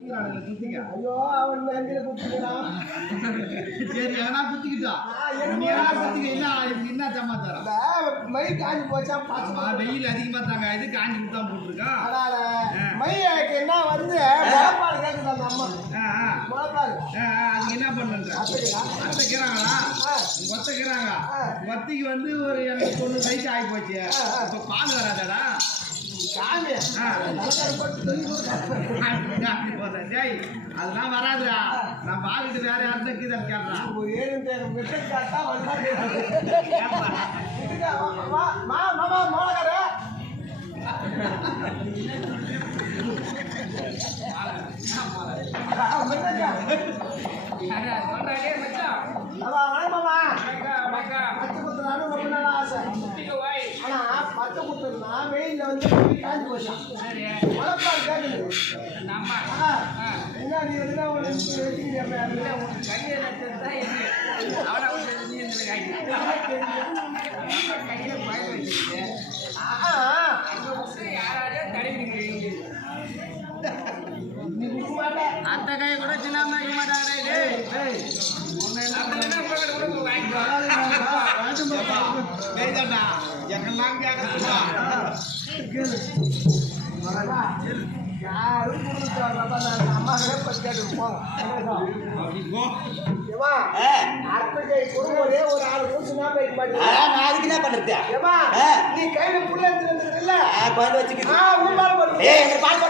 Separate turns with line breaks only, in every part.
ஐயோ அவன் நெஞ்சில குத்திக்கிறான்
சரி எவனா குத்திக்கிட்டான் என்ன சமாச்சாரம்?
மை காஞ்சி போச்சா
ஆமா வெயில் அதிகமா தாங்க இது காஞ்சி தான் போட்டுருக்கான்
அடாட மை என்ன வந்து முளைப்பால் கேட்குது அந்த அம்மா. முளைப்பால்.
அதுக்கு என்ன
ஆ.
ஒத்தைக்கிறாங்க
ஆ.
ஒத்திக்கு வந்து ஒரு எனக்கு தொண்ணூறு வயசு ஆகி போச்சு. இப்ப பால் வராதடா. அதெல்லாம் வராதுடா நான் பாலிட்டு வேற யாரும் இருக்குதுன்னு கேட்கறான்
ஏழு விட்டு மோளகார வந்து காஞ்சி போச்சான் முளைப்பால் கேட்குது என்ன நீ எதுனா மாட்டேன்
அந்த கை கூட சின்ன மாட்டாங்க எங்கெல்லாம் கேட்கறா
யாரும் அம்மாவே பத்தி கேட்டுருப்போம் ஏமா அடுத்த ஒரு ஆள் கூசுனா போய் மாட்டேன்
நான் அதுக்கு என்ன பண்றது
ஏமா நீ கையில புள்ள எடுத்துட்டு இல்ல
குழந்தை வச்சுக்கிட்டு ஏய் எங்க பால்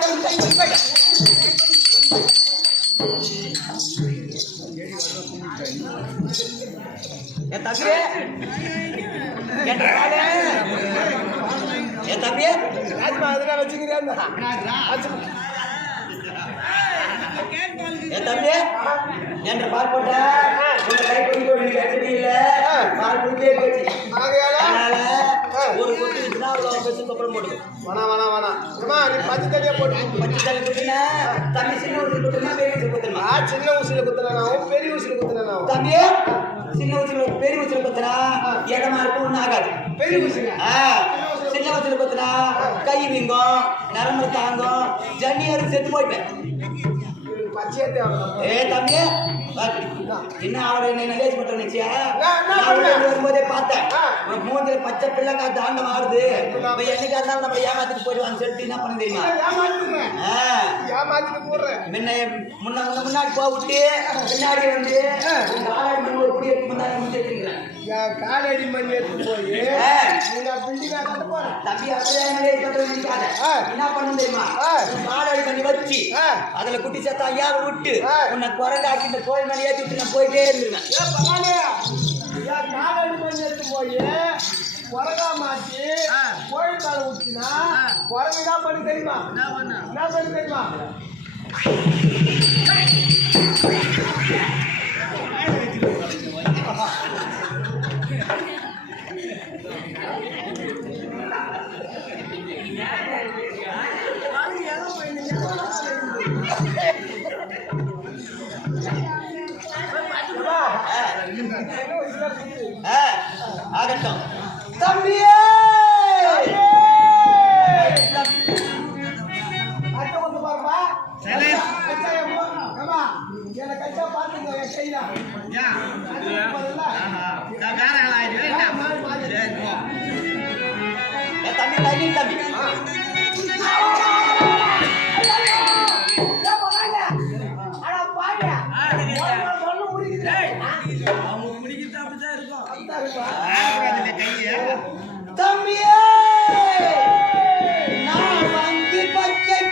என் தம்பி என் பாலு. என் தம்பி
ராஜ்மா அதெல்லாம் வச்சுக்கிறியா
என் தம்பி என்ற பால் போட்ட? உங்க கை கொண்டு ஒரு இல்ல. பால் குடிக்கே போச்சு. அதனால ஒரு கொட்டு வச்சுனா அவ்வளோ பெருசு கொப்பரம் போடுது
வேணா வேணா வேணா ஏமா நீ பச்சை தண்ணியா போட்டு
பச்சை தண்ணி குத்துனா தம்பி சின்ன ஊசி குத்துனா பெரிய ஊசி குத்துமா
ஆ சின்ன ஊசியில குத்துனாவும் பெரிய ஊசியில குத்துனாவும்
தம்பி சின்ன ஊசில பெரிய ஊசில குத்துனா இடமா இருக்கும் ஒன்றும் ஆகாது.
பெரிய ஊசியில
ஆ, ஊசில குத்துனா கை வீங்கும் நரம்பு தாங்கும் ஜன்னி அறுத்து செத்து போயிட்டேன் ஏ தம்பி. என்ன அவரை என்ன பண்ற நினைச்சியா வரும்போதே பார்த்தேன். மூஞ்சில பச்சை பிள்ளைங்க தாண்டம் ஆடுது இப்ப என்னைக்கு இருந்தாலும் நம்ம ஏமாத்திட்டு போயிடுவான்னு சொல்லிட்டு என்ன பண்ண தெரியுமா?
ஏமாத்துறேன்
ஆ.
ஏமாத்திட்டு போடுறேன்.
முன்ன முன்ன முன்ன முன்னாடி போக விட்டு பின்னாடி வந்து இந்த ஆளாடி மணி ஒரு குடி எடுத்து முன்னாடி முடிச்சு வச்சிருக்கிறேன்
காலடி மணி எடுத்து போய்
தம்பி அப்படியே.
ஆ.
என்ன பண்ணணும் தெரியுமா? மாடாடி பண்ணி வச்சு. அதுல குட்டி சத்தம் ஐயாவை விட்டு. உன்னை குரங்காக்கி இந்த கோயில் மேலே ஏத்தி விட்டு நான் போயிட்டே இருந்துருவேன்.
என் காலடி மணி எடுத்து போய் குரங்கா மாத்தி. கோயில் ஊத்தினா
ஆ.
குரங்கு தான் பண்ணி தெரியுமா
என்ன பண்ண
என்ன பண்ணி தெரியுமா
ஆகட்டும் தம்பியே தம்பி தம்பி
தம்பி.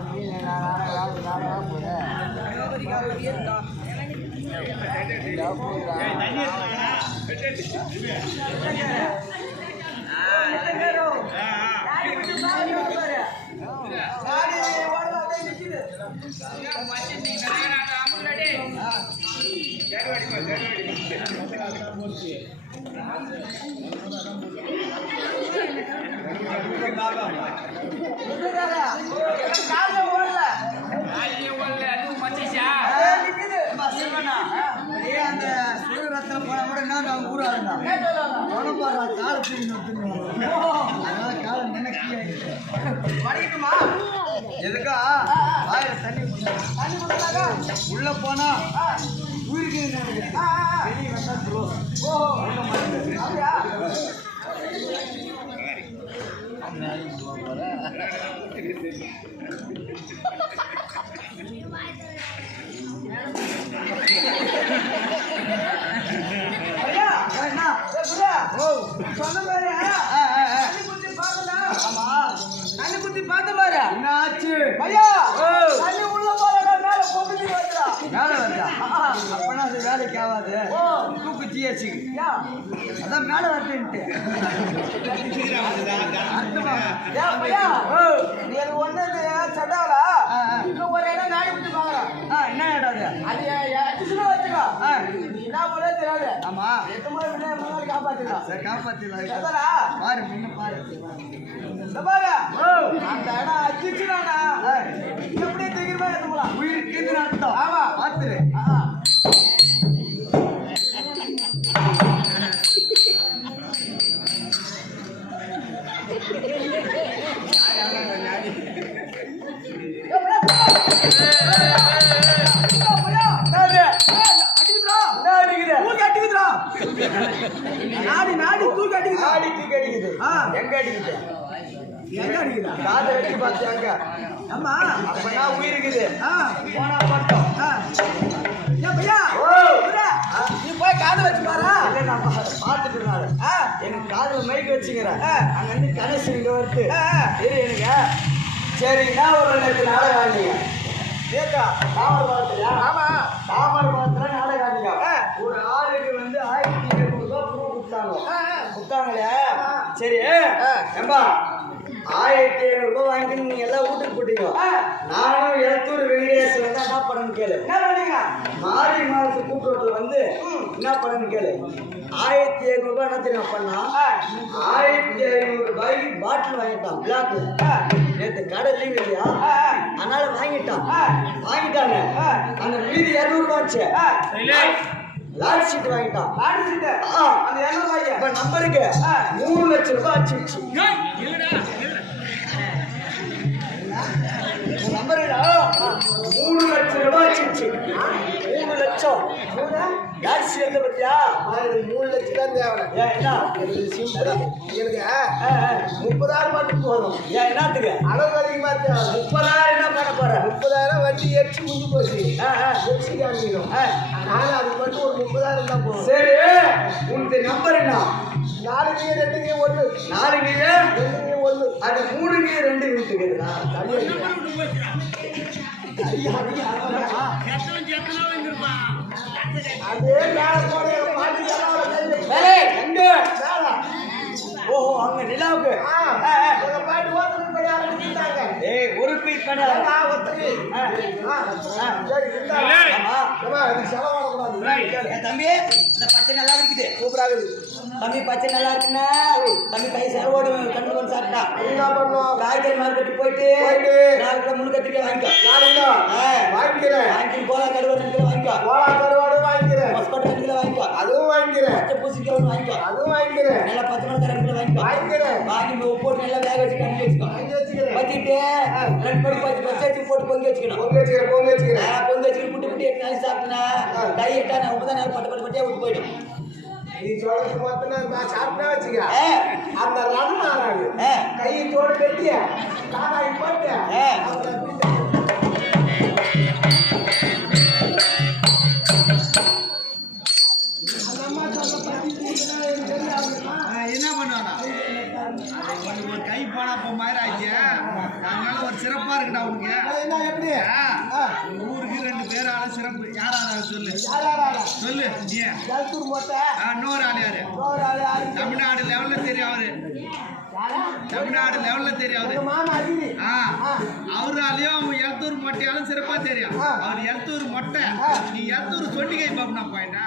குமரேசா.
ஏய், தண்ணி எடுத்துட்டு வாடா. ஆ, ஆ.
நாடி விட்டுறாரா? காலைல ஓடல. ஏய், நிக்குது.
ஏய், அந்த சூரரத்னம் என்ன நான்
வராரா?
உடம்பாரா கால தூக்கி அதனால காலை நினைக்க
வலிக்குதுமா?
எதுக்கா? வாயில தண்ணி.
தண்ணி?
உள்ள போனா உயிருக்கு
ஆ, ஆ.
வெளியே வந்தா துரோகம்
ஓஹோ. அப்படியா? ஐயா,
என்ன
ஏய், புரியா?
ஓ
சொன்ன மாதிரி,
ஆ, ஆ, ஆ.
தண்ணி குத்தி பார்த்தனா?
ஆமா
தண்ணி குத்தி பார்த்த பாரு.
என்ன ஆச்சு
ஐயா,
ஓ.
தண்ணி உள்ள போறடா, மேல பொங்குது வருதுடா.
வேலை வந்தா அப்பனா அது வேலைக்கு ஆகாது
ஓ.
தூக்கு ஜிஎஸ்சி
ஐயா,
அதான் மேலே வரட்டுன்ட்டு அர்த்தமா
ஏன் பையா?
ஓ
நீ எனக்கு ஒண்ணு சட்டாவா? இன்னும் ஒரு இடம் நாடி விட்டு.
ஆ என்ன இடம் அது
வச்சுக்கோ. என்ன தெரியாது.
ஆமா
முன்னாடி காப்பாத்திடலாம்.
காப்பாத்திடலாம்? பாரு முன்ன பாரு
அந்த இடம் நாடி நாடி தூக்கி அடிக்குதா?
ஆடி தூக்கி அடிக்குது. எங்க அடிக்குது?
எங்க அடிக்குதா?
காதை வெட்டி பார்த்தியாங்க
ஆமா
அப்பனா உயிருக்குது. போனா
ஆ. ஏன் பையா? நீ போய் காதை வச்சு பாரா.
இல்ல நான் பார்த்துட்டு இருந்தாரு. எனக்கு காதுல மைக் வச்சுக்கிறேன். அங்க இருந்து கனெக்ஷன் இங்க வருது. இரு எனக்கு சரி என்ன ஒரு நேற்று நாடகம் ஆடிங்க
ஏக்கா
தாமரை பாலத்தியா
ஆமா.
தாமரை பாலத்துல நாடகம் ஆடிங்க
ஆ.
ஒரு ஆளுக்கு வந்து ப்ரூ கொடுத்தாங்க. கொடுத்தாங்களே. சரி. ஏம்பா ஆயிரத்தி எழுநூறு ரூபாய் வாங்கி நீங்க எல்லாம் வீட்டுக்கு போட்டீங்க. நானும் எழுத்தூர் வெங்கடேசன் வந்து என்ன பண்ணணும் கேளு
என்ன பண்ணீங்க
மாரி மாசு கூட்டுறதுல வந்து என்ன பண்ணணும் கேளு ஆயிரத்தி ரூபாய் என்ன தெரியும் பண்ணா. ஆயிரத்தி ஐநூறு ரூபாய்க்கு பாட்டில் வாங்கிட்டான் பிளாக்ல. நேத்து கடை லீவ் இல்லையா. அதனால வாங்கிட்டான். வாங்கிட்டாங்க. அந்த மீதி இரநூறு ரூபாச்சு
ஆ.
லாட் ஷீட் வாங்கிட்டான்
சீட்டு.
ஆ.
அந்த ரூபாய்க்கு.
இப்ப நம்பருக்கு. மூணு லட்சம் ரூபாய் ஆச்சு நம்பருடா மூணு லட்சம் ரூபாய் ஆச்சு மூணு லட்சம் லாட் ஷீட் பத்தியா?
மூணு லட்சம் தான் தேவை.
என்ன?
சிம்பிளா எனக்கு. முப்பதாயிரம் மட்டும் போதும்.
ஏன் என்னத்துக்கு?
அளவு அதிகமா தேவை
முப்பதாயிரம் என்ன பண்ண போற?
முப்பதாயிரம் வட்டி எச்சு முடிஞ்சு போச்சு. எச்சு காமிக்கணும். அதனால அதுக்கு மட்டும் ஒரு முப்பதாயிரம் தான் போதும்.
சரி. உனக்கு நம்பர் என்ன?
நாலுக்கு ரெண்டுக்கு ஒண்ணு.
நாலுங்க
ரெண்டுக்கு ஒண்ணு.
அது மூணுங்க ரெண்டு வீட்டுக்குதுடா ஓஹோ அங்க நிலாவுக்கு.
பாட்டி படி ஆரம்பிச்சுட்டாங்க
ஏய் ஒரு பீஸ் கிடையாது தம்பி இந்த பச்சை நல்லா இருக்குது
சூப்பராக.
தம்பி பச்சை நல்லா இருக்குன்னா தம்பி கை செலவோடு கண்டு வந்து சாப்பிட்டா? காய்கறி மார்க்கெட் போயிட்டு. நாலு கிலோ முழு கத்திரிக்காய் வாங்கிக்கோ.
வாங்கிக்கிறேன்.
வாங்கி கோலா கருவாடு ரெண்டு கிலோ வாங்கிக்கோ
கோலா கருவாடு வாங்கிக்கிறேன்.
ரெண்டு கிலோ வாங்கிக்கோ
அதுவும் வாங்கிக்கிறேன்.
பச்சை பூசிக்காய் ஒன்று வாங்கிக்கோ
அதுவும் வாங்கிக்கிறேன்.
நல்லா பச்சை மிளகாய் ரெண்டு கிலோ வாங்கிக்கோ
வாங்கிக்கிறேன்.
வாங்கி போட்டு நல்லா வேக வச்சு கஞ்சி வச்சுக்கோ வச்சுட்டு ரெண்டு படி பச்சை பச்சை வச்சு போட்டு பொங்கி வச்சுக்கணும்
பொங்கி வச்சுக்கிறேன், பொங்கி வச்சுக்கிறேன்.
பொங்கி வச்சுக்கிட்டு புட்டு புட்டு எட்டு நாளைக்கு சாப்பிட்டேன்னா கை எட்டா நான் ஒன்பதாம் நாள் பட்டு பட்டு பட்டியே விட்டு போயிடும்
நீ சொல்றது மட்டும் நான் சாப்பிட்டா வச்சுக்க. அந்த ரன் ஆறாது. கையை தோடு கட்டி, காலாய் போட்டு?
என்ன பண்ணுவானா ஒரு கை போனா இப்போ மாதிரி ஆச்சு சிறப்பா இருக்குடா உனக்கு.
என்ன எப்படி?
ஊருக்கு ரெண்டு பேரால சிறப்பு. யாரால சொல்லு.
யாராரா?
சொல்லு நீ.
ஜல்தூர் மொட்டை,
இன்னொரு ஆள் யாரு?
ஆளு யாரு?
தமிழ்நாடு லெவல்ல தெரியும் அவரு.
யாரா?
தமிழ்நாடு லெவல்ல தெரியும் அவரு. அவராலையும் அவங்க எலத்தூர் மொட்டையாலும் சிறப்பா தெரியும். அவர் எலத்தூர் மொட்டை. நீ எலத்தூர் சொண்டிகை பாபுனா பாயிண்டா